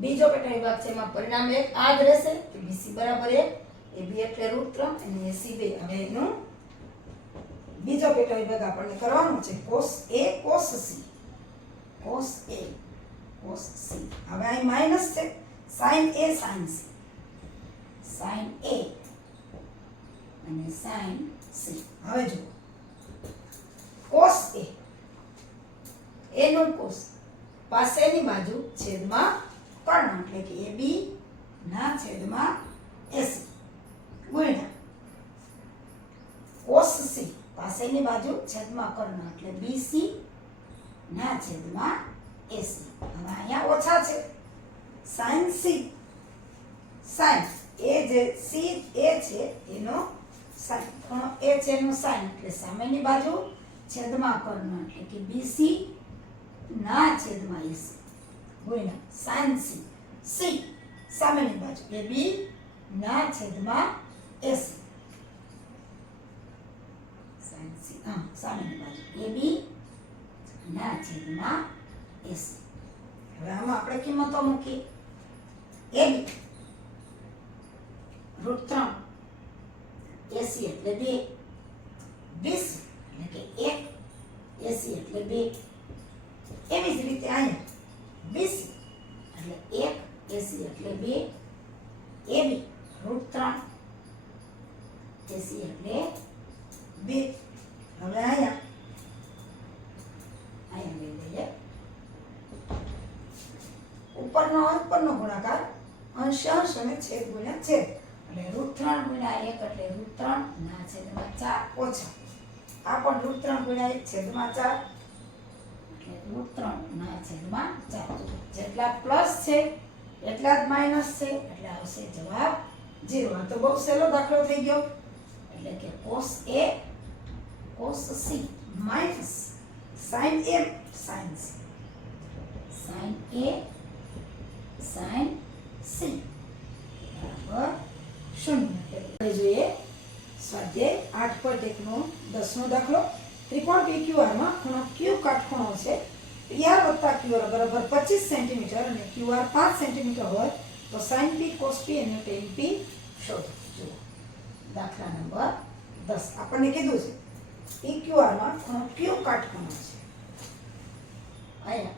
બીજો પેટા વિભાગ છે એમાં પરિણામ એક આ જ રહેશે કે BC બરાબર 1, AB એટલે √3 અને AC 2. હવે એનું બીજો પેટા વિભાગ આપણને કરવાનો છે cos A cos C. cos A cos C. હવે અહીં માઈનસ છે sin A sin C. sin A અને sin C. હવે જુઓ cos A નું cos પાસેની બાજુ છેદમાં કર્ણ એટલે કે AB ના છેદમાં AC ગુણ્યા cos C પાસેની બાજુ છેદમાં કર્ણ એટલે BC ના છેદમાં AC. હવે અહીંયા ઓછા છે sin C sin A જે C A છે એનો sin ખૂણો A છે એનો sin એટલે સામેની બાજુ છેદમાં કર્ણ એટલે કે BC ના છેદમાં AC ગુણ્યા sin C C સામેની બાજુ AB ના છેદમાં AC sin C સામેની બાજુ AB ના છેદમાં AC. હવે આમાં આપણે કિંમતો મૂકી AB √3 AC એટલે 2 BC એટલે કે 1 AC એટલે 2 એવી જ રીતે અહીંયા BC એટલે 1 AC એટલે 2 AB √3 AC એટલે 2. હવે અહીંયા લઈ લઈએ ઉપરનો ગુણાકાર અંશ અંશ અને છેદ ગુણ્યા છેદ એટલે √3 ગુણ્યા 1 એટલે √3 ના છેદમાં 4 ઓછા આ પણ √3 ગુણ્યા 1 છેદમાં 4 એટલે √3 ના છેદમાં 4. જેટલા પ્લસ છે એટલા જ માઈનસ છે એટલે આવશે જવાબ 0. આ તો બહુ સહેલો દાખલો થઈ ગયો એટલે કે cos A cos C minus sin A sin C sin A sin C બરાબર 0. હવે જોઈએ સ્વાધ્યાય 8.1 નો 10 નો દાખલો. ત્રિકોણ PQR માં ખૂણો Q કાટખૂણો છે. PR વત્તા QR બરાબર 25 સેન્ટીમીટર અને QR 5 સેન્ટીમીટર હોય તો sin P cos P અને tan P શોધો. જુઓ દાખલા નંબર 10 આપણને કીધું છે PQR માં ખૂણો Q કાટખૂણો છે. અહીંયા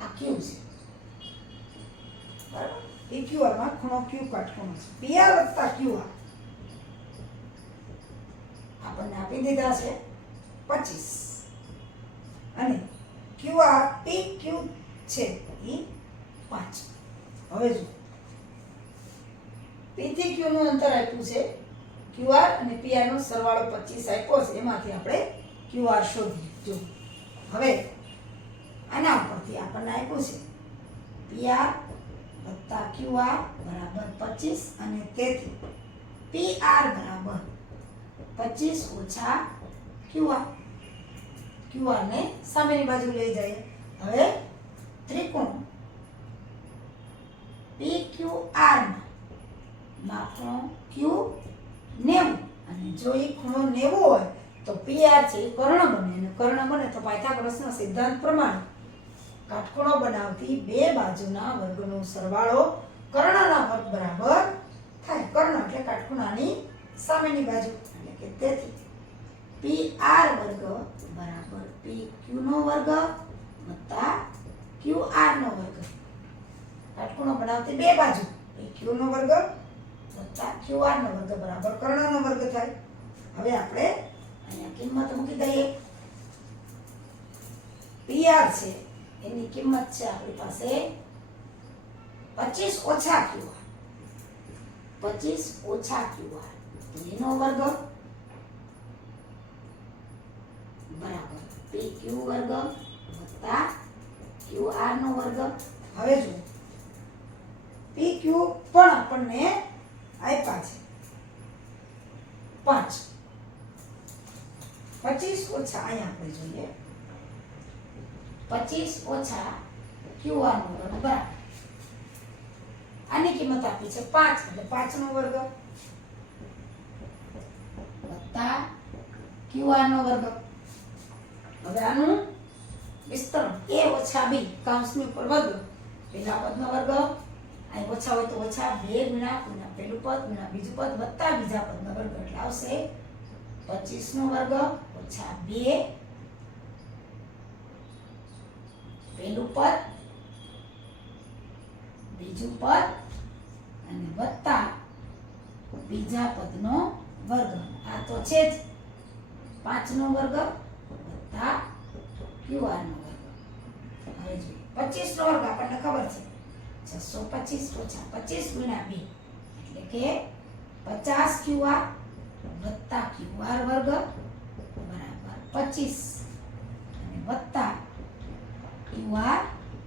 આ Q છે બરાબર. PQR માં ખૂણો Q કાટખૂણો છે. PR વત્તા QR આપણને આપી દીધા છે 25 અને QR PQ છે એ 5. હવે જો P થી Q નું અંતર આપ્યું છે QR અને PR નો સરવાળો 25 આપ્યો છે એમાંથી આપણે QR શોધીએ. જો હવે આના ઉપરથી આપણને આપ્યું છે PR વત્તા QR બરાબર 25 અને તેથી PR બરાબર 25 ઓછા QR. QR ને સામેની બાજુ લઈ જઈએ. હવે ત્રિકોણ PQR માં ખૂણો Q 90 અને જો એ ખૂણો 90 હોય તો PR છે એ કર્ણ બને અને કર્ણ બને તો પાયથાગોરસના સિદ્ધાંત પ્રમાણે કાટખૂણો બનાવતી બે બાજુના વર્ગનો સરવાળો કર્ણના વર્ગ બરાબર થાય. કર્ણ એટલે કાટખૂણાની સામેની બાજુ એટલે કે તેથી PR વર્ગ બરાબર PQ નો વર્ગ વત્તા QR નો વર્ગ. કાટખૂણો બનાવતી બે બાજુ PQ નો વર્ગ વત્તા QR નો વર્ગ બરાબર કર્ણનો વર્ગ થાય. હવે આપણે અહીંયા કિંમત મૂકી દઈએ. PR છે એની કિંમત છે આપણી પાસે 25 ઓછા QR. 25 ઓછા QR તો એનો વર્ગ બરાબર PQ વર્ગ વત્તા QR નો વર્ગ. હવે જો PQ પણ આપણને આપ્યા છે 5. 25 ઓછા અહીંયા આપણે જોઈએ 25 ઓછા QR નો વર્ગ બરાબર આની કિંમત આપી છે 5 એટલે 5 નો વર્ગ વત્તા QR નો વર્ગ. હવે આનું વિસ્તરણ a ઓછા b કૌંસની ઉપર વર્ગ પેલા પદનો વર્ગ અહીં ઓછા હોય તો ઓછા 2 ગુણ્યા પેલું પદ ગુણ્યા બીજું પદ વત્તા બીજા પદનો વર્ગ એટલે આવશે 25 નો વર્ગ ઓછા 2 પેલું પદ બીજું પદ અને વત્તા બીજા પદનો વર્ગ આ તો છે જ 5 નો વર્ગ વત્તા QR નો વર્ગ હવે જોઈએ 25 નો વર્ગ આપણને ખબર છે 625 ઓછા 25 ગુણ્યા 2 એટલે કે 50 QR વત્તા QR વર્ગ બરાબર 25 અને વત્તા QR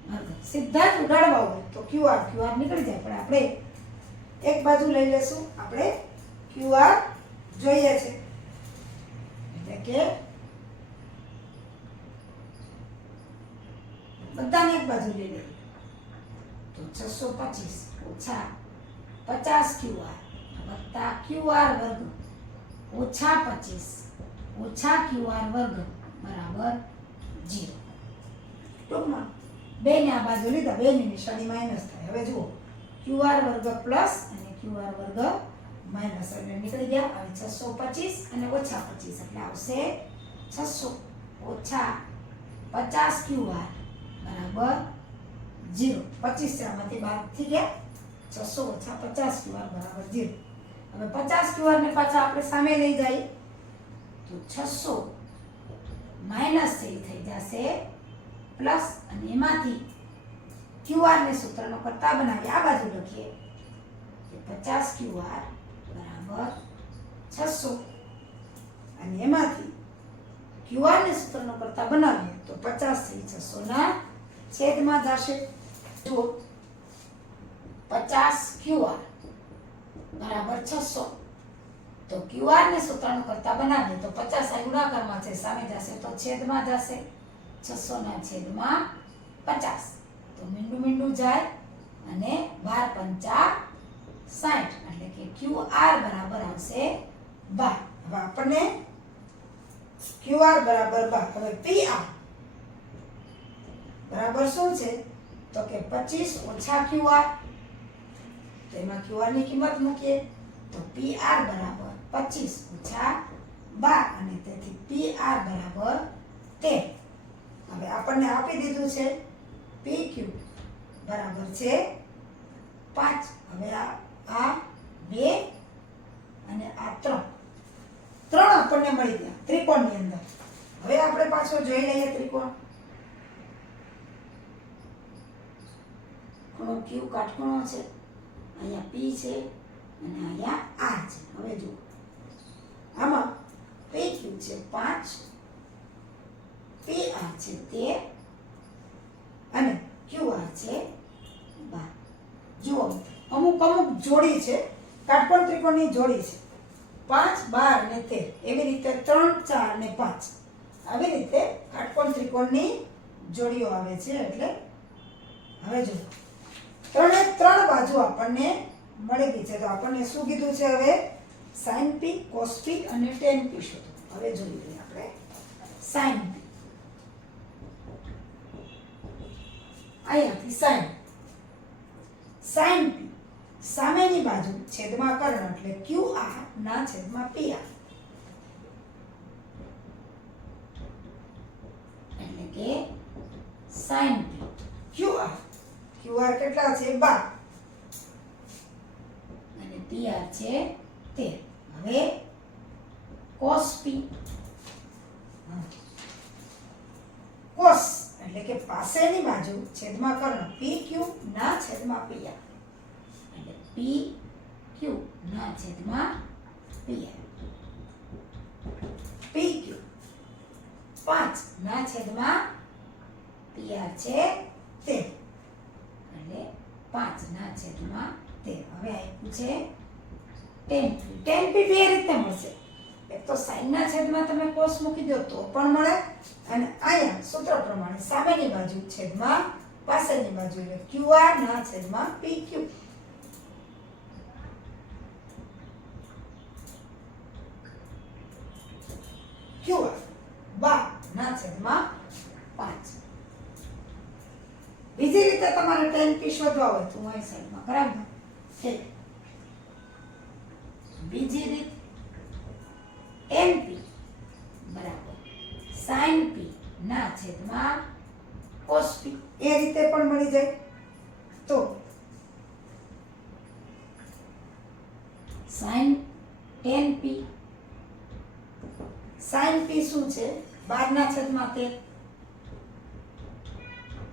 વર્ગ સીધા જ ઉડાડવા હોય તો QR નીકળી જાય પણ આપણે એક બાજુ લઈ લેશું આપણે QR જોઈએ છે એટલે કે બધાને એક બાજુ લઈ લઈએ તો 625 ઓછા 50 QR વત્તા QR વર્ગ ઓછા 25 ઓછા QR વર્ગ બરાબર 0 ટૂંકમાં 2 ને આ બાજુ લીધા 2 ની નિશાની માઈનસ થાય હવે જુઓ QR વર્ગ પ્લસ અને QR વર્ગ માઈનસ એટલે નીકળી ગયા હવે 625 અને ઓછા 25 એટલે આવશે 600 ઓછા 50 QR બરાબર 0 25 આમાંથી બાદ થઈ ગયા 600 ઓછા 50 QR બરાબર 0 હવે 50 QR ને પાછા આપણે સામે લઈ જઈએ તો 600 માઈનસ થઈ જશે પ્લસ અને એમાંથી QR ને સૂત્રનો કરતા બનાવી આ બાજુ લખીએ કે 50 QR બરાબર 600 અને એમાંથી QR ને સૂત્રનો કરતા બનાવીએ તો 50 થી 600 ના છેદમાં જશે જુઓ 50 QR બરાબર 600 તો QR ને સૂત્રનો કરતા બનાવીએ તો 50 આ ગુણાકારમાં છે સામે જશે તો છેદમાં જશે 600 ના છેદમાં 50 તો મીંડું જાય અને 12 પંચા 60 એટલે કે QR બરાબર આવશે 12 હવે આપણને QR બરાબર 12 હવે PR બરાબર શું છે તો કે 25 ઓછા QR તો એમાં QR ની કિંમત મૂકીએ તો PR બરાબર 25 ઓછા 12 અને તેથી PR બરાબર 13 હવે આપણને આપી દીધું છે PQ બરાબર છે 5 હવે આ 2 અને આ 3 આપણને મળી ગયા ત્રિકોણની અંદર હવે આપણે પાછો જોઈ લઈએ ત્રિકોણ ખૂણો Q કાટખૂણો છે અહીંયા P છે અને અહીંયા R છે હવે જુઓ આમાં PQ છે 5 PR છે 13 અને QR છે 12 જુઓ અમુક જોડી છે કાટકોણ ત્રિકોણની જોડી છે 5 12 અને 13 એવી રીતે 3 4 અને 5 આવી રીતે કાટકોણ ત્રિકોણની જોડીઓ આવે છે એટલે હવે જો ત્રણે ત્રણ બાજુ આપણને મળી ગઈ છે તો આપણને શું કીધું છે હવે sin p cos p અને tan p શોધો હવે જોઈ લઈએ આપણે sin p અહીંયાથી sin p સામેની બાજુ છેદમાં કર્ણ એટલે QR ના છેદમાં PR એટલે કે sin p QR કેટલા છે 12 અને PR છે 13 હવે cos p cos એટલે કે પાસેની બાજુ છેદમાં કર્ણ PQ ના છેદમાં PR એટલે PQ ના છેદમાં PR PQ 5 ના છેદમાં PR છે 13 એટલે 5 ના છેદમાં 13 હવે આપ્યું છે tan p બે રીતે મળશે એક તો sin ના છેદમાં તમે cos મૂકી દો તો પણ મળે અને અહીંયા સૂત્ર પ્રમાણે સામેની બાજુ છેદમાં પાછળની બાજુ એટલે QR ના છેદમાં PQ QR 12 ના છેદમાં 5 રીતે તમારે tan p શોધવા હોય તો હું અહીં સાઈડમાં કરાવી દઉં. ઠીક. બીજી રીત tan p બરાબર sin p ના છેદમાં cos p, એ રીતે પણ મળી જાય. તો sin tan p, sin p શું છે 12/13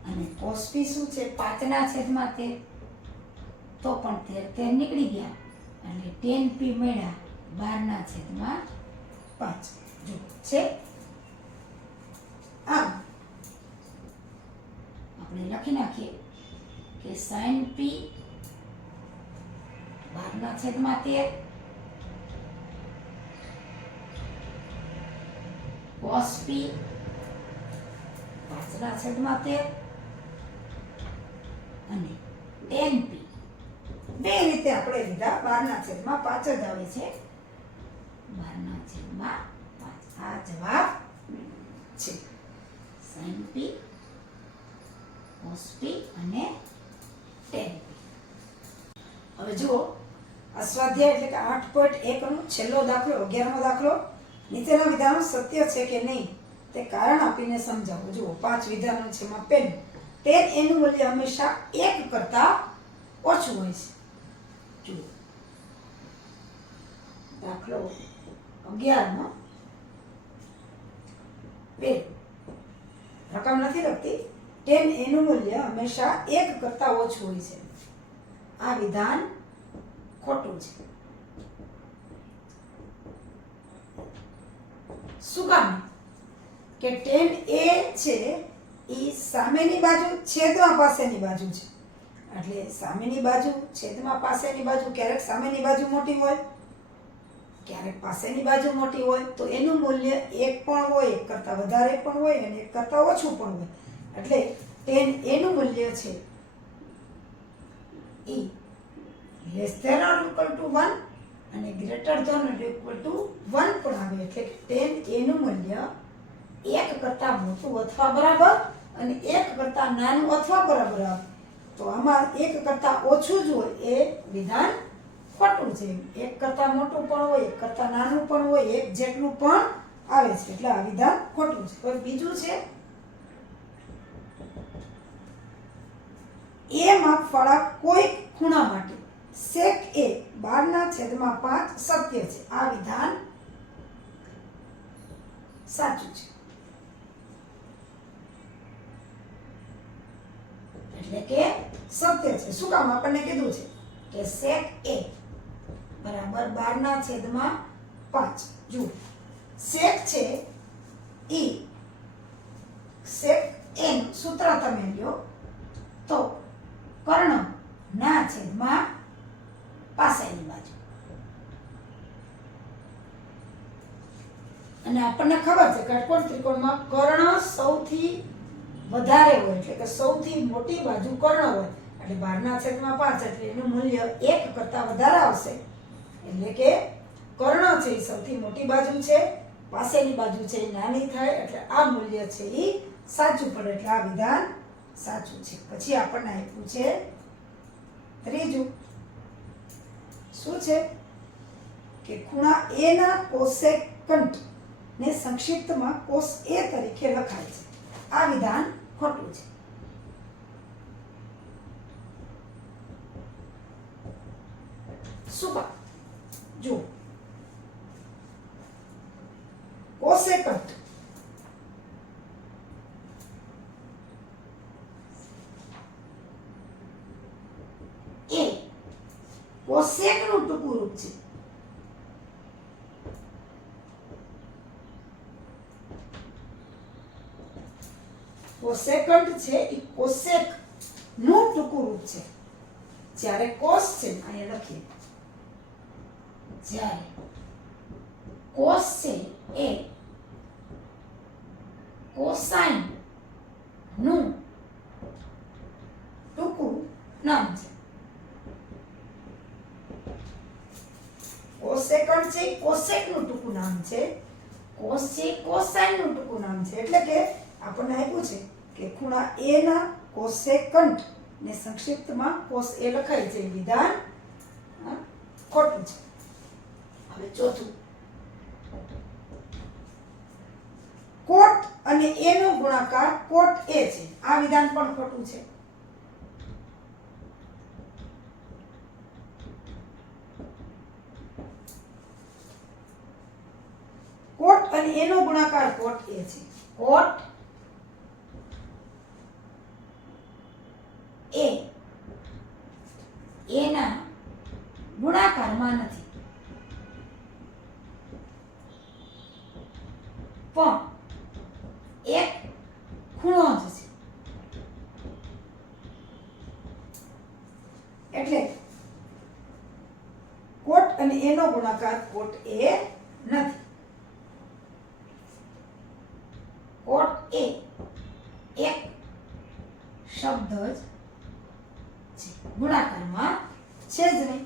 અને cos p શું છે 5/13. તો પણ 13 નીકળી ગયા એટલે tan p મળ્યા 12/5. જો છે આમ આપણે લખી નાખીએ કે sin p 12/13 cos p 5/13 અને tan p બે રીતે આપણે લીધા. 12/5 જ આવે છે. 12/5 આ જવાબ છે. sin p cos p અને tan p. હવે જુઓ આ સ્વાધ્યાય એટલે કે 8.1 નો છેલ્લો દાખલો 11મો દાખલો. નીચેના વિધાનો સત્ય છે કે નહીં તે કારણ આપીને સમજાવો. જુઓ 5 વિધાનો છે. એમાં પહેલું tan એનું મૂલ્ય હંમેશા 1 કરતા ઓછું હોય છે. જુઓ દાખલો 11 પહેલું રકમ નથી લખતી. tan એનું મૂલ્ય હંમેશા 1 કરતા ઓછું હોય છે. આ વિધાન ખોટું છે. શું કામ? કે tan એ છે એ સામેની બાજુ છેદમાં પાસેની બાજુ છે. એટલે સામેની બાજુ છેદમાં પાસેની બાજુ ક્યારેક સામેની બાજુ મોટી હોય, ક્યારેક પાસેની બાજુ મોટી હોય. તો એનું મૂલ્ય 1 પણ હોય, 1 કરતાં વધારે પણ હોય અને 1 કરતાં ઓછું પણ હોય. એટલે tan એનું મૂલ્ય છે એ less than or equal to 1 અને greater than or equal to 1 પણ આવે. એટલે કે tan એનું મૂલ્ય 1 કરતાં મોટું અથવા બરાબર અને 1 કરતાં નાનું અથવા બરાબર આવે. તો આમાં 1 કરતાં ઓછું જ હોય એ વિધાન ખોટું છે. 1 કરતાં મોટું પણ હોય, 1 કરતાં નાનું પણ હોય, 1 જેટલું પણ આવે છે. એટલે આ વિધાન ખોટું છે. કોઈ બીજું છે એ માપવાળા કોઈ ખૂણા માટે sec a 12/5 સત્ય છે. આ વિધાન સાચું છે. એટલે કે સત્ય છે. શું કામ? આપણને કીધું છે કે sec a બરાબર 12/5. જુઓ sec છે એ sec a નું સૂત્ર તમે લ્યો તો કર્ણ ના છેદમાં પાસેની બાજુ. અને આપણને ખબર છે કાટકોણ ત્રિકોણમાં કર્ણ સૌથી વધારે હોય એટલે કે સૌથી મોટી બાજુ કર્ણ હોય. એટલે 12/5 એટલે એનું મૂલ્ય 1 કરતાં વધારે આવશે. એટલે કે કર્ણ છે એ સૌથી મોટી બાજુ છે, પાસેની બાજુ છે એ નાની થાય. એટલે આ મૂલ્ય છે એ સાચું પડે. એટલે આ વિધાન સાચું છે. પછી આપણને આપ્યું છે ત્રીજું. શું છે? કે ખૂણા a ના કોસેકન્ટ ને સંક્ષિપ્તમાં cos a તરીકે લખાય છે. આ વિધાન ખોટું છે. શું કામ? જો કોસેકન્ટ એ કોસેક નું ટૂંકું રૂપ છે. કોસેકન્ટ છે એ કોસેક નું ટૂંકું રૂપ છે. જ્યારે કોસ છે અહીંયા લખીએ, જ્યારે કોસ છે એ કોસાઇન નું ટૂંકું નામ છે. કોસેકન્ટ છે કોસેક નું ટૂંકું નામ છે. કોસ છે કોસાઇન નું ટૂંકું નામ છે. એટલે કે આપણને આપ્યું છે કે ખૂણા a ના કોસેકન્ટ ને સંક્ષિપ્તમાં cos a લખાય છે. વિધાન ખોટું છે. હવે ચોથું, કોટ અને a નો ગુણાકાર કોટ a છે. આ વિધાન પણ ખોટું છે. કોટ અને a નો ગુણાકાર કોટ a છે. કોટ a ના ગુણાકારમાં નથી, પણ એક ખૂણો જ છે. એટલે કોટ અને a નો ગુણાકાર કોટ a નથી. કોટ a એક શબ્દ જ છે, ગુણાકારમાં છે જ નહીં.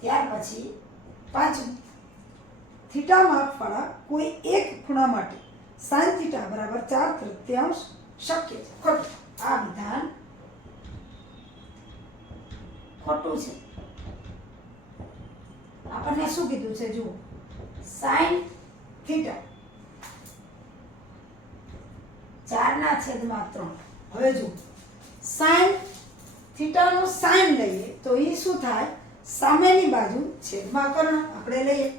ત્યાર પછી પાંચમું, થીટા માપવાળા કોઈ એક ખૂણા માટે sin થીટા બરાબર 4/3 શક્ય છે. ખોટું. આ વિધાન ખોટું છે. આપણને શું કીધું છે જુઓ, sin થીટા 4/3. હવે જુઓ, sin થીટા નો sin લઈએ તો એ શું થાય, સામેની બાજુ છેદમાં કર્ણ. આપણે લઈએ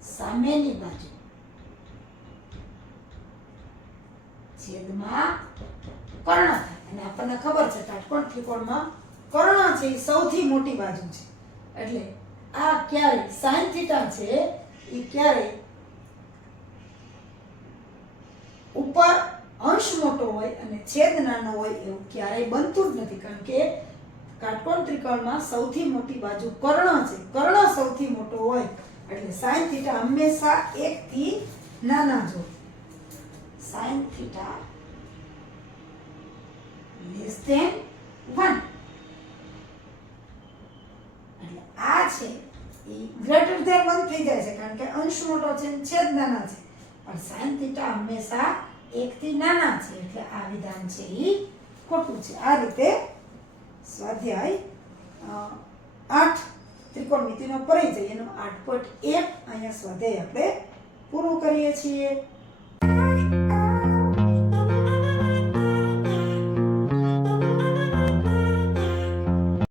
સામેની બાજુ છેદમાં કર્ણ થાય. અને આપણને ખબર છે કાટકોણ ત્રિકોણમાં કર્ણ છે એ સૌથી મોટી બાજુ છે. એટલે આ ક્યારે sin થીટા છે એ ક્યારે ઉપર અંશ મોટો હોય અને છેદ નાનો હોય એવું ક્યારેય બનતું જ નથી. કારણ કે કાટકોણ ત્રિકોણમાં સૌથી મોટી બાજુ કર્ણ છે. કર્ણ સૌથી મોટો હોય એટલે sin થીટા હંમેશા 1 થી નાના જ હોય. sin theta less than 1. એટલે આ છે એ ગ્રેટર ધેન 1 થઈ જાય છે, કારણ કે અંશ મોટો છે અને છેદ નાના છે. પણ sin થીટા હંમેશા 1 થી નાના છે. એટલે આ વિધાન છે એ ખોટું છે. આ રીતે સ્વાધ્યાય 8 ત્રિકોણમિતિનો પરિચય એનો 8.1 અહીંયા સ્વાધ્યાય આપણે પૂરું કરીએ છીએ.